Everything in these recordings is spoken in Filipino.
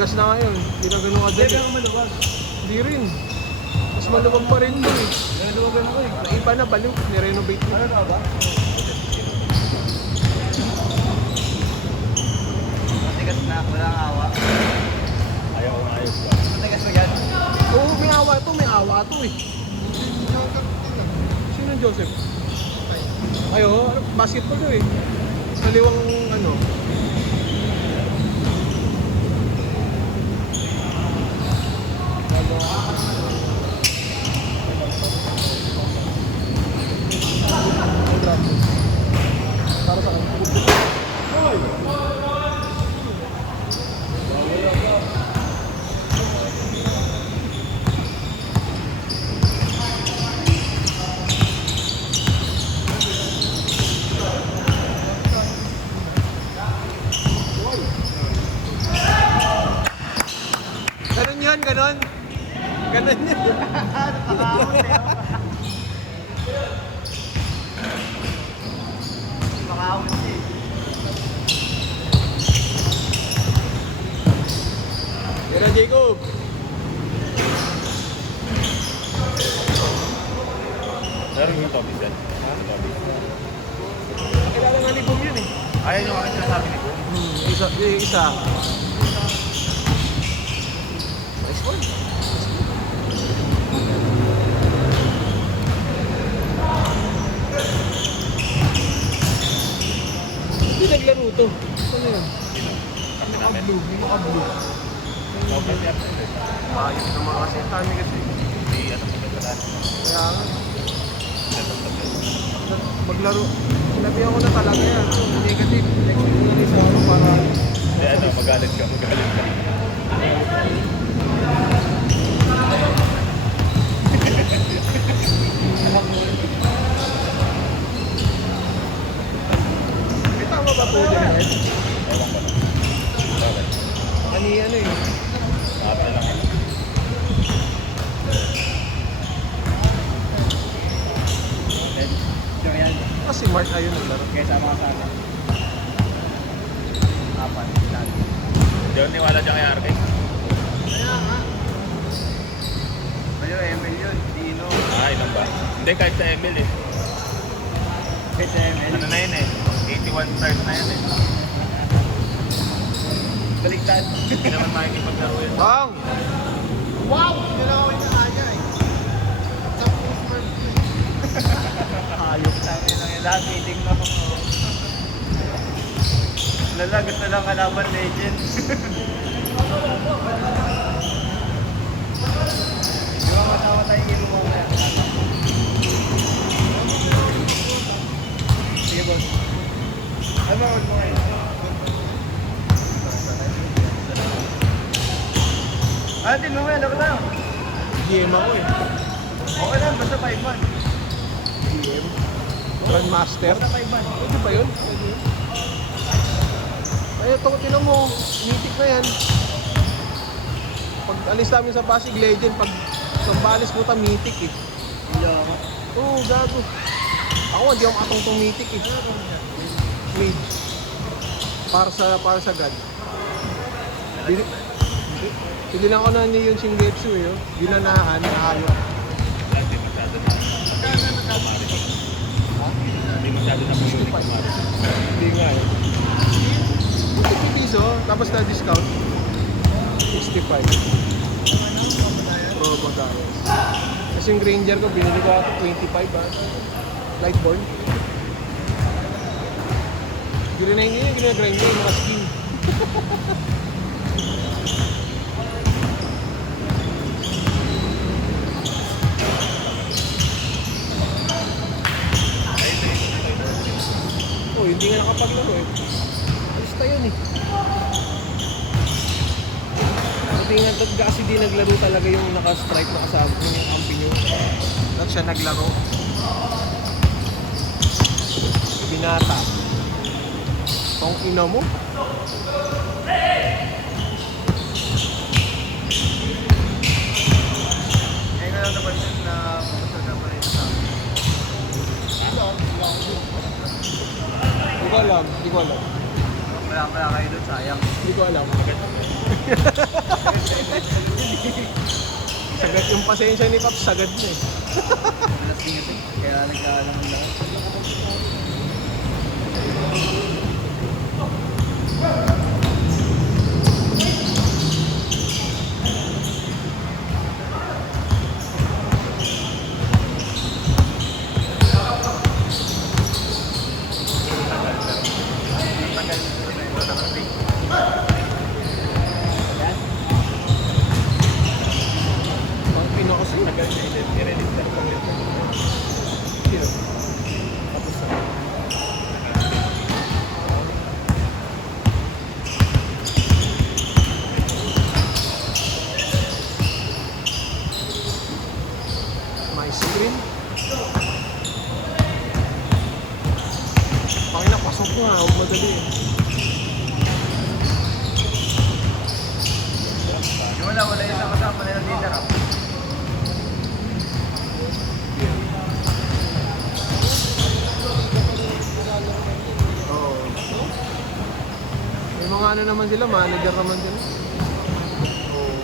matigas na ngayon. Hindi na ganun kadali. Hindi ka maluwag. Hindi rin. Mas maluwag pa rin doon eh. Naluwagan ako eh. Naiba na baliw. Nirenovate mo. Ano na ba? Matigas na, walang awa. Ayaw ko ayos ba? Matigas mo yan? Oo, may awa ito. May awa ito eh. Sino Joseph? Ayo, basketball to eh. Kaliwang ano. Para sa kanya. Ganun yun, ganun. Ganun yun. Makahawin siya eh. Yan na, Jacob. Meron yung Toby dyan. Toby. Kilala nga ni Boom yun eh. Ayaw yung aking sinasabi ni Boom. Isa. Nice one. Hindi naglaro to. Ano yun? Sino? Kami namin. Naka-blue. Naka-blue. Toby siya. Ayos naman kasi. Tami kasi. Hindi, ano sa katalan. Kaya nga. Maglaro. Sinabihan ko na talaga yan. Negative. Negative sa ano para... Hindi, ano, magalit ka. Magalit ka. May tama ba po dyan eh? Ewan ko na. Bakit? Ani ano eh. Lahat na lang. Diyan yan. Kasi Mark ayun naglaro. Kaya sama ka sa akin. Apat. Lagi. Hindi ako niwala dyan kay Arke. Kaya nga. Pero ML yun. Dino. Ilan ba? Hindi, kahit sa ML eh. Kaya sa ML. Ano na yun eh? 81 stars na yan eh. Baliktad. Hindi naman makikipaglaro yun. Bang! Wow! Nilawin na kaya eh. Hayop namin lang yung lahat meeting na ako. Lalagot na lang kalaban legend. Di ba matawa tayo yung mo kaya? Sige boss. Ano ba mo ngayon? Ah, din mo yan, ako lang. GM ako eh. Okay lang, basta 5-1. GM. Grandmaster. Basta 5-1. Pwede ba yun? Pwede yun. Ay, ito, tinan mo. Mythic na yan. Pag alis namin sa Pasig Legend, pag sambalis puta mythic eh. Hindi ako. Oo, gago. Ako, hindi ako makatungtong mythic eh. Mage. Para sa God. Pili lang ako na ni yung Shingetsu eh. Ginanahan, naayos. Hindi masyado na. Hindi masyado na pumili ko Mario. Hindi nga eh. 50 piso, tapos na discount. 65. Oo, magkano. Kasi yung Granger ko, binili ko ako 25 ba? Lightborn. Ginanahin nyo yung ginagrind nyo, yung mga skin. Oh, hindi nga nakapaglaro eh. Basta yun eh. Hindi nga kasi di naglaro talaga yung naka-stripe na kasama yung ampi nyo. At siya naglaro. Binata. Tong ina mo. Ngayon na lang naman yun na pumunta na pa rin sa amin. Hindi ko alam. Wala kayo doon, sayang. Hindi ko alam. Sagad yung pasensya ni Paps, sagad na eh. Alas dingit eh. Kaya nagkaalam ng lahat. Tagal nito na ito nakating. Ang pino kasi. Tagal na ito. I-release na ito. Sino? Tapos na. My screen. Pangina, pasok nga. Huwag madali eh. Yung wala yung nakasama nila dito. Oo. May mga ano naman sila, manager naman sila. Oo.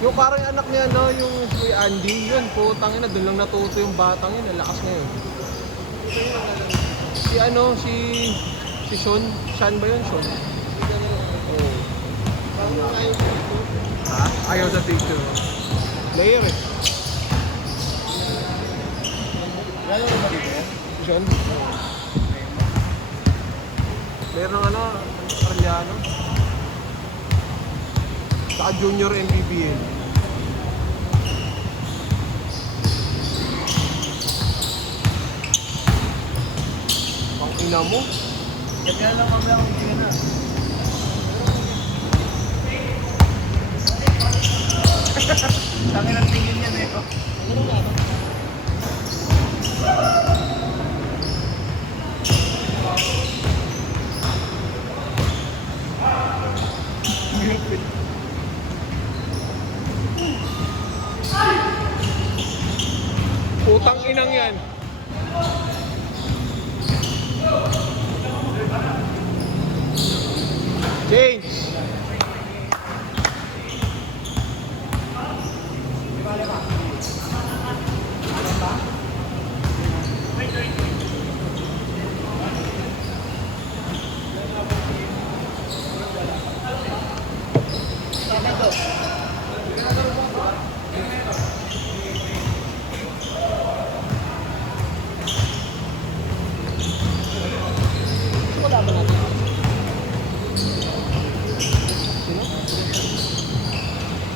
Yung parang anak niya, no, yung si Andy, yun, putang ina, doon lang natuto yung batang yun, ang lakas ngayon. Si ano, si Sean ba yun, Sean? Oo. Ha? Ayaw sa picture. Player eh. Lalo ba dito yan? Sean? Player ng ano, Arellano. Saka junior MPBL. Pang ina mo. Kaya lang mamaya kung hindi na. Tangin ang tingin niya, Neko. Putang inang yan. Change. Wala ba natin? Sino?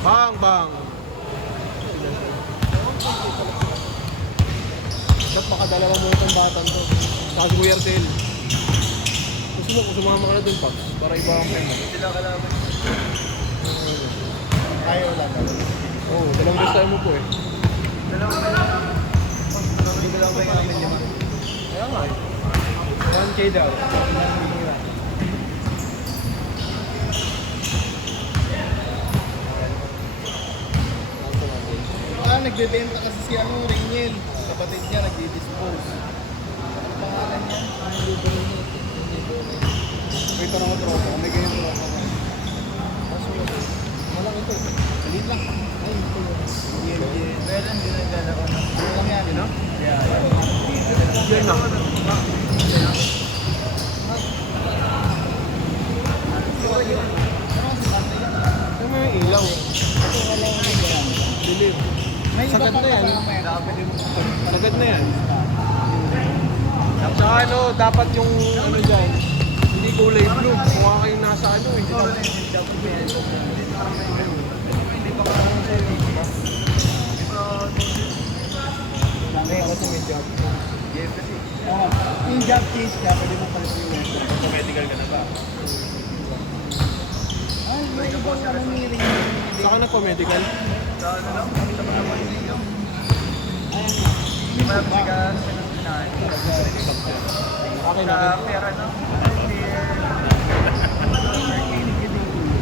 Bang, bang. Dapat makadalawa mo itong batang to. Saka si Kuya Arcel. Gusto mo kung sumama ka na dun, Paps, para iba ang pena. Sila kalaban. Ayaw lang. Oo, dalawang best time mo po eh. Dalawang ba yun? Hindi ko lang ba yung amin lima? Kaya nga eh. 1K daw. Nagbebenta kasi si ano, Ringel. Kapatid niya, nagdi-dispose. Ano pangalan niya? May tanong ko tropa, may ganyan tropa ka. Walang ito. Malit lang. Ay, ito yun. Meron din naglalaro na. Ano lang yan, no? Yan lang. Yung may ilaw. Dilim. Sagad na yan. Sagad na yan. Tsaka ano, dapat yung ano dyan, hindi kulay blue. Mukha kayong nasa ano eh. Dami ako sa may job. Yung job case ka, pwede mo pala yung Medical ka na ba? ay, may iba ka lang ni Ringel. Saan ka nagpa-medical? Sa ano lang, nakita mo naman yung video. Ayan na. Hindi ba ka sa nasinahan? Akin, Sa akin. pera, no?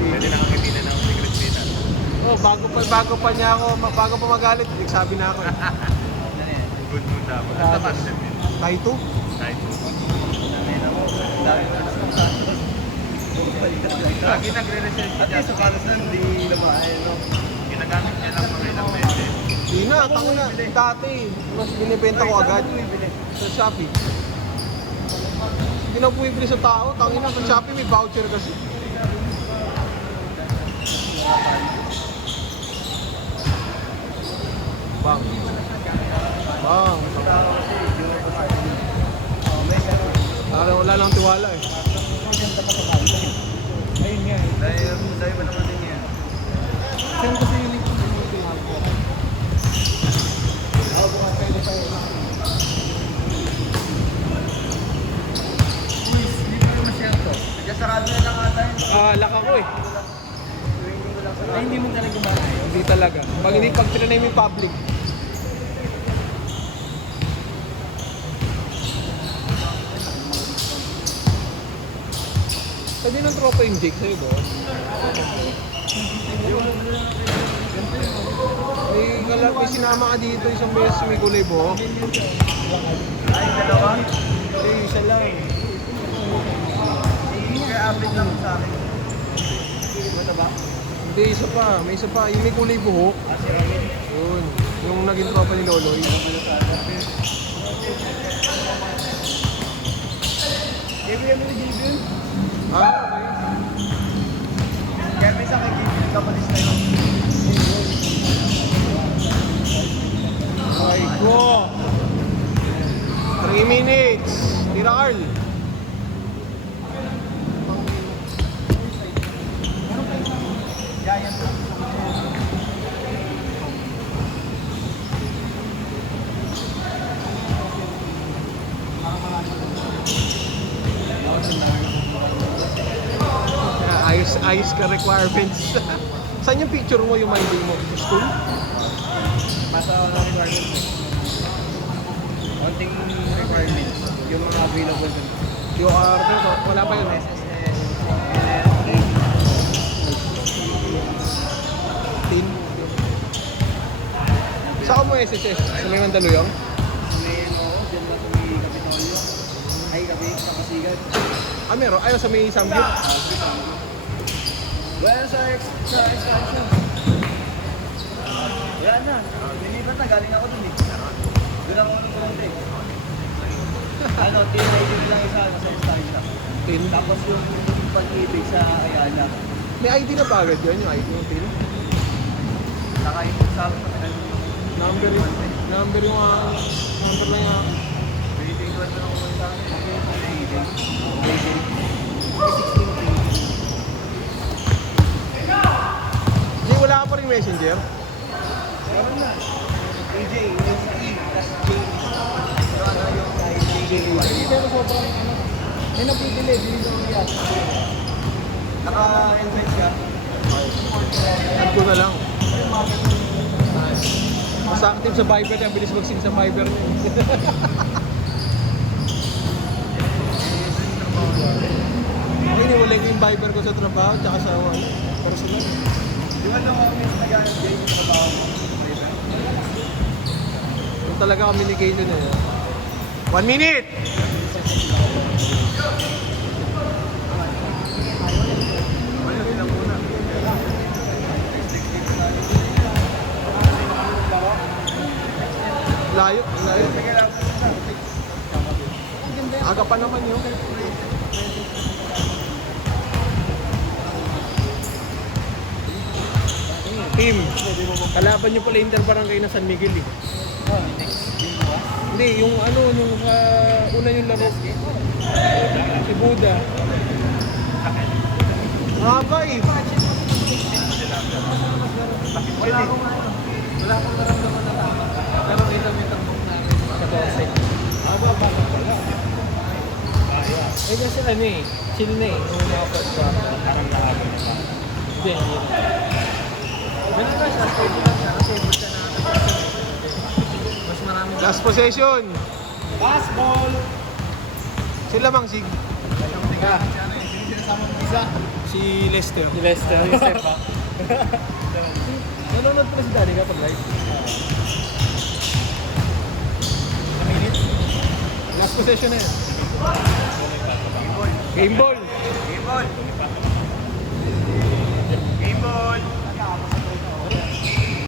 Pwede na kami pinin ng secret pin. Oh, bago pa niya ako, bago pa magalit, nagsabi na ako eh. Good mood dapat. Basta passion yun. Tayo to? Kahit Lagi nagre-research siya sa kalas na hindi labahin, no? ginagamit na, tangin na. Dati, mas binibenta ko agad sa Shopee. Hindi na bumibili sa tao, tangin na. Sa Shopee may voucher kasi. Bang. Bang. Wala lang tiwala eh. Ayun nga eh. Dahil ba naman din yan? Saan kasi yung link ko sa mga pinagawa? Ako bukas kayo sa'yo. Uy, hindi pa naman siya to. Nagkasarado na lang ata yun. Laka ko eh. Ay, hindi mo talaga gumana. Hindi talaga. Pag tinanay mo yung public. Sabi ng tropa yung Jake sa'yo, boss. May sinama ka dito isang beses may kulay, bo. Ay, dalawa? Hindi, isa lang. I-update lang sa akin. Ito ba? Hindi, isa pa. May isa pa. Yung may kulay buhok. Si Robin. Yun. Yung naging tropa ni Loloy. JB, ano ni JB yun? Okay. Kaya may isa kay JB, kapalis na yun. Ay ko. 3 minutes. Tira Carl. Giant. Ayos ka requirements. Saan yung picture mo yung minding mo? Sa school? Masa requirements. Konting requirements. Yung mga available dun. QR dito. Wala pa yun. SSS, Tin. Saan mo SSS? Sa may Mandaluyong? may ano, dyan lang sa may Kapitolyo. Ay, Kapasigan. Meron. Ayaw sa may Samgyup. Wala sa expansion. Wala na. Nilipat na. Galing ako dun eh. Doon ako nung pumunta eh. Ano, teenager lang isa sa instansya. Tin. Tapos yung pag-ibig sa Ayala. May ID na ba agad yun? Yung ID yung Tin? Nakaipon sa akin. Number yung number lang yung Pinitigawan na ako sa akin. Hindi, wala ka pa rin messenger? Meron na. AJ, yung sa E, plus J. So ano yung JJY. Pero sobrang ano. May napipili, hindi lang yan. Naka-invite siya. Add ko na lang. Mas active sa Viber niya, bilis mag-sing sa Viber niya. Ay, niwalay ko yung Viber ko sa trabaho, tsaka sa personal. Di ba lang ako yung nag-aanap J yung trabaho mo? Yung talaga communication eh. 1 minute! Layo, layo. Aga pa naman yun. Team, kalaban nyo pala Interbarangay na San Miguel eh. Hindi, yung ano, yung una yung laro. Si Buda. Haba eh. Wala akong naramdaman na tama. Pero kita may tambok namin sa 12. Haba, bakit pala? Eh kasi ano eh, chill na eh. Nung mga first quarter, parang lahaban na pa. Hindi. Ganun ba siya? Stable lang siya. Kasi able siya na mas marami. Last possession. Fastball! Sila Mangsig. Teka. Sino sinasama mo isa? Si Lester. Si Lester, yung step back. Nanonood pala si Danny kapag live. Last possession na yan. Game ball. Game ball!